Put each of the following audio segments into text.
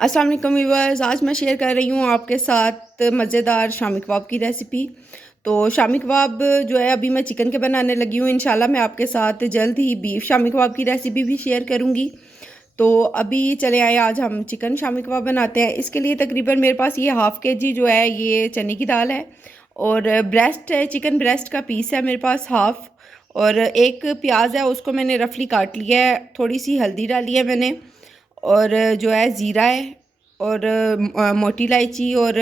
अस्सलाम वालेकुम व्यूअर्स। आज मैं शेयर कर रही हूँ आपके साथ मज़ेदार शामी कबाब की रेसिपी। तो शामी कबाब जो है अभी मैं चिकन के बनाने लगी हूँ। इंशाल्लाह मैं आपके साथ जल्द ही बीफ शामी कबाब की रेसिपी भी शेयर करूँगी। तो अभी चले आए, आज हम चिकन शामी कबाब बनाते हैं। इसके लिए तकरीबन मेरे पास ये हाफ़ केजी जो है ये चने की दाल है, और ब्रेस्ट है, चिकन ब्रेस्ट का पीस है मेरे पास हाफ़, और एक प्याज है उसको मैंने रफली काट लिया है, थोड़ी सी हल्दी डाली है मैंने, और जो है ज़ीरा है, और मोटी इलायची, और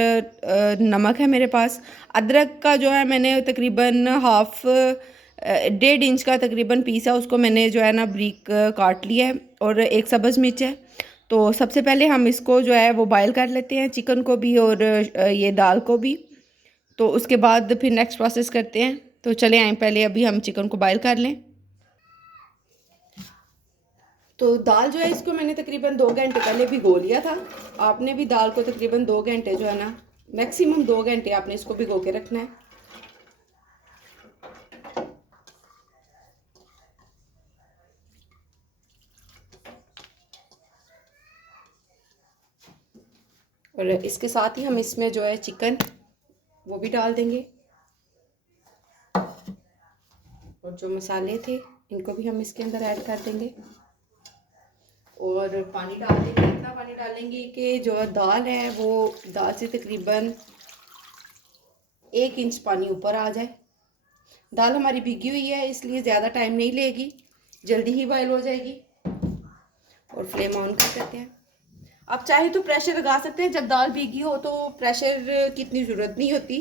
नमक है मेरे पास। अदरक का जो है मैंने तकरीबन हाफ़ 1.5 इंच का तकरीबन पीस है, उसको मैंने जो है ना ब्रीक काट लिया है, और एक सब्ज़ मिर्च है। तो सबसे पहले हम इसको जो है वो बॉयल कर लेते हैं, चिकन को भी और ये दाल को भी। तो उसके बाद फिर नेक्स्ट प्रोसेस करते हैं। तो चले आए, पहले अभी हम चिकन को बॉयल कर लें। तो दाल जो है इसको मैंने तकरीबन 2 घंटे पहले भिगो लिया था। आपने भी दाल को तकरीबन 2 घंटे जो है ना, मैक्सिमम 2 घंटे आपने इसको भिगो के रखना है। और इसके साथ ही हम इसमें जो है चिकन वो भी डाल देंगे, और जो मसाले थे इनको भी हम इसके अंदर ऐड कर देंगे, और पानी डाल देंगे। इतना पानी डालेंगे कि जो दाल है वो दाल से तकरीबन 1 इंच पानी ऊपर आ जाए। दाल हमारी भीगी हुई है इसलिए ज़्यादा टाइम नहीं लेगी, जल्दी ही बॉयल हो जाएगी। और फ्लेम ऑन कर देते हैं। आप चाहे तो प्रेशर लगा सकते हैं, जब दाल भीगी हो तो प्रेशर की इतनी ज़रूरत नहीं होती।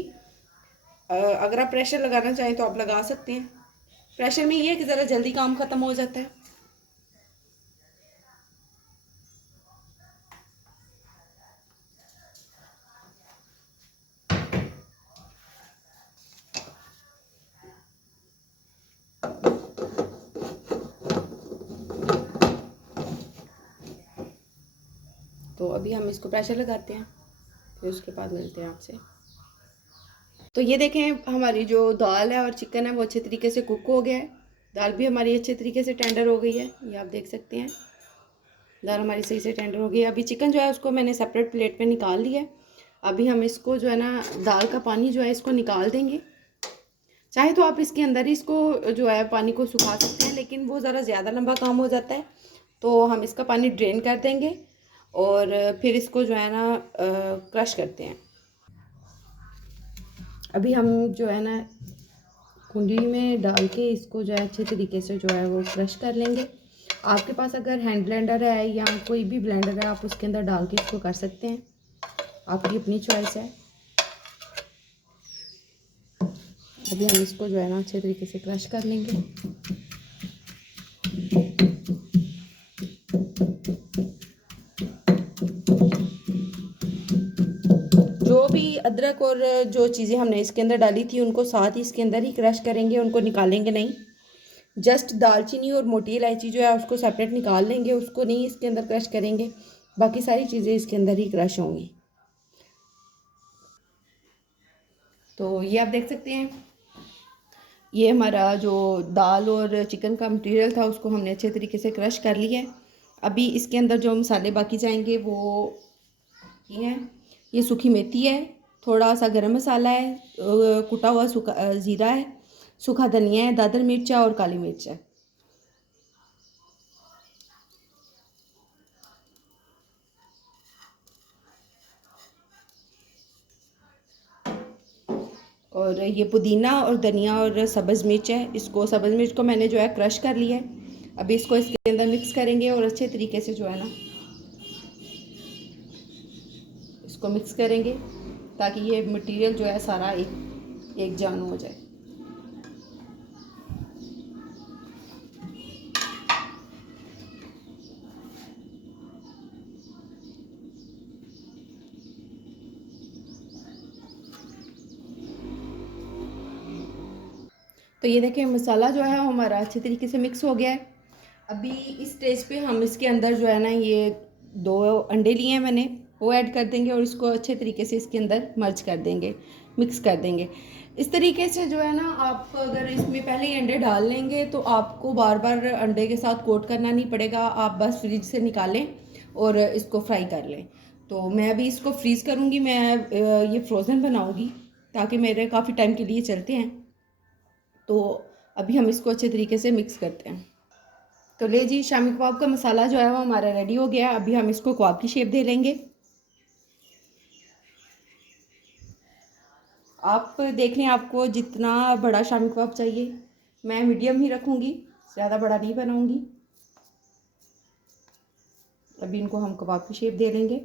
अगर आप प्रेशर लगाना चाहें तो आप लगा सकते हैं। प्रेशर में ये है कि ज़रा जल्दी काम ख़त्म हो जाता है। तो अभी हम इसको प्रेशर लगाते हैं, फिर उसके बाद मिलते हैं आपसे। तो ये देखें, हमारी जो दाल है और चिकन है वो अच्छे तरीके से कुक हो गया है। दाल भी हमारी अच्छे तरीके से टेंडर हो गई है, ये आप देख सकते हैं। दाल हमारी सही से टेंडर हो गई है। अभी चिकन जो है उसको मैंने सेपरेट प्लेट में निकाल लिया है। अभी हम इसको जो है ना, दाल का पानी जो है इसको निकाल देंगे। चाहे तो आप इसके अंदर ही इसको जो है पानी को सुखा सकते हैं, लेकिन वो ज़रा ज़्यादा लंबा काम हो जाता है। तो हम इसका पानी ड्रेन कर देंगे, और फिर इसको जो है ना क्रश करते हैं। अभी हम जो है ना कुंडी में डाल के इसको जो है अच्छे तरीके से जो है वो क्रश कर लेंगे। आपके पास अगर हैंड ब्लेंडर है या कोई भी ब्लेंडर है, आप उसके अंदर डाल के इसको कर सकते हैं, आपकी अपनी चॉइस है। अभी हम इसको जो है ना अच्छे तरीके से क्रश कर लेंगे। जो भी अदरक और जो चीज़ें हमने इसके अंदर डाली थी उनको साथ ही इसके अंदर ही क्रश करेंगे, उनको निकालेंगे नहीं। जस्ट दालचीनी और मोटी इलायची जो है उसको सेपरेट निकाल लेंगे, उसको नहीं इसके अंदर क्रश करेंगे। बाकी सारी चीज़ें इसके अंदर ही क्रश होंगी। तो ये आप देख सकते हैं, ये हमारा जो दाल और चिकन का मटेरियल था उसको हमने अच्छे तरीके से क्रश कर लिया है। अभी इसके अंदर जो मसाले बाकी जाएंगे वो ये हैं। ये सूखी मेथी है, थोड़ा सा गरम मसाला है, कुटा हुआ सूखा ज़ीरा है, सूखा धनिया है, दादर मिर्च है, और काली मिर्च है। और ये पुदीना और धनिया और सब्ज़ मिर्च है। इसको सब्ज़ मिर्च को मैंने जो है क्रश कर लिया है। अभी इसको इसके अंदर मिक्स करेंगे और अच्छे तरीके से जो है ना इसको मिक्स करेंगे, ताकि ये मटेरियल जो है सारा एक जान हो जाए। तो ये देखें, मसाला जो है हमारा अच्छे तरीके से मिक्स हो गया है। अभी इस स्टेज पे हम इसके अंदर जो है ना ये 2 अंडे लिए हैं मैंने, वो ऐड कर देंगे, और इसको अच्छे तरीके से इसके अंदर मर्ज कर देंगे, मिक्स कर देंगे। इस तरीके से जो है ना, आप अगर इसमें पहले ही अंडे डाल लेंगे तो आपको बार बार अंडे के साथ कोट करना नहीं पड़ेगा। आप बस फ्रिज से निकालें और इसको फ्राई कर लें। तो मैं अभी इसको फ्रीज़ करूँगी, मैं ये फ्रोज़न बनाऊँगी ताकि मेरे काफ़ी टाइम के लिए चलते हैं। तो अभी हम इसको अच्छे तरीके से मिक्स करते हैं। तो ले जी, शामी कबाब का मसाला जो है वो हमारा रेडी हो गया। अभी हम इसको कबाब की शेप दे लेंगे। आप देख लें आपको जितना बड़ा शामी कबाब चाहिए, मैं मीडियम ही रखूँगी, ज़्यादा बड़ा नहीं बनाऊँगी। अभी इनको हम कबाब की शेप दे लेंगे।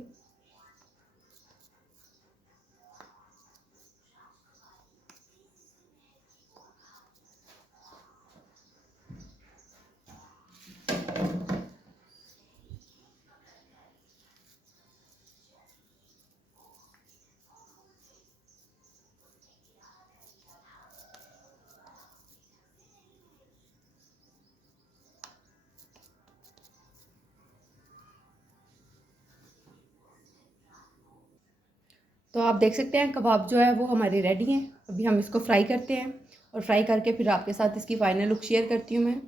तो आप देख सकते हैं कबाब जो है वो हमारे रेडी हैं। अभी हम इसको फ्राई करते हैं और फ्राई करके फिर आपके साथ इसकी फ़ाइनल लुक शेयर करती हूँ मैं।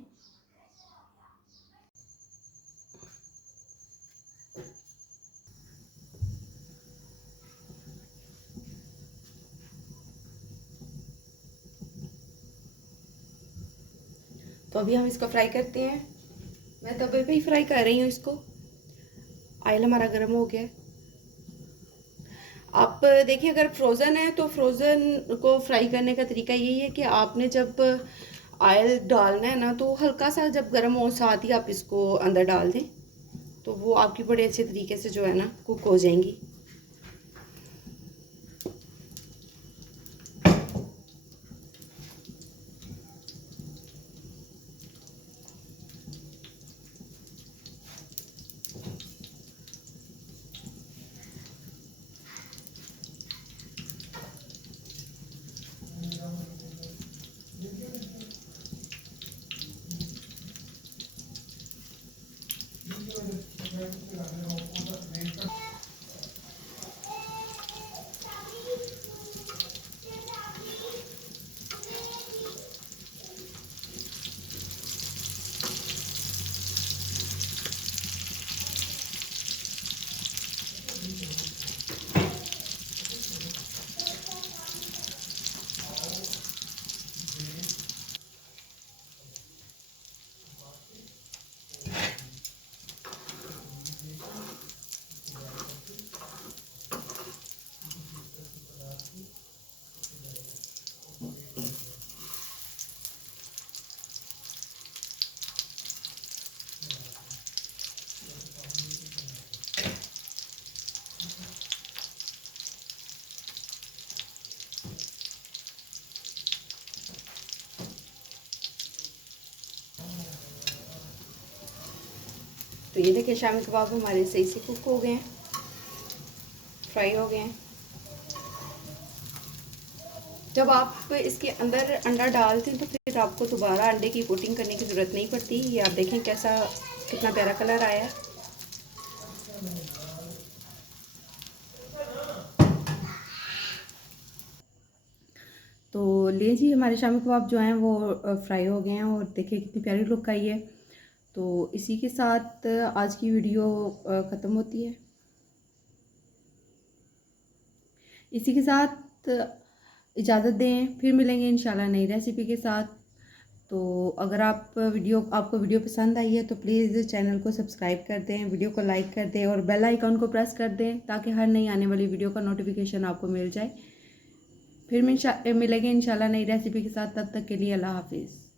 तो अभी हम इसको फ्राई करते हैं। मैं तवे पे ही फ्राई कर रही हूँ इसको। ऑयल हमारा गर्म हो गया है। आप देखिए, अगर फ्रोज़न है तो फ्रोज़न को फ्राई करने का तरीका यही है कि आपने जब ऑयल डालना है ना, तो हल्का सा जब गर्म हो साथ ही आप इसको अंदर डाल दें, तो वो आपकी बड़े अच्छे तरीके से जो है ना कुक हो जाएंगी। तो ये देखिए शामी कबाब हमारे सही से कुक हो गए हैं, फ्राई हो गए हैं। जब आप इसके अंदर अंडा डालते हैं तो फिर आपको दोबारा अंडे की कोटिंग करने की ज़रूरत नहीं पड़ती। ये आप देखें कैसा कितना प्यारा कलर आया है। तो लीजिए, हमारे शामी कबाब जो हैं वो फ्राई हो गए हैं और देखिए कितनी प्यारी लुक आई है। तो इसी के साथ आज की वीडियो ख़त्म होती है। इसी के साथ इजाज़त दें, फिर मिलेंगे इंशाल्लाह नई रेसिपी के साथ। तो अगर आपको वीडियो पसंद आई है तो प्लीज़ चैनल को सब्सक्राइब कर दें, वीडियो को लाइक कर दें और बेल आइकन को प्रेस कर दें ताकि हर नई आने वाली वीडियो का नोटिफिकेशन आपको मिल जाए। फिर मिलेंगे इंशाल्लाह नई रेसिपी के साथ। तब तक के लिए अल्लाह हाफिज़।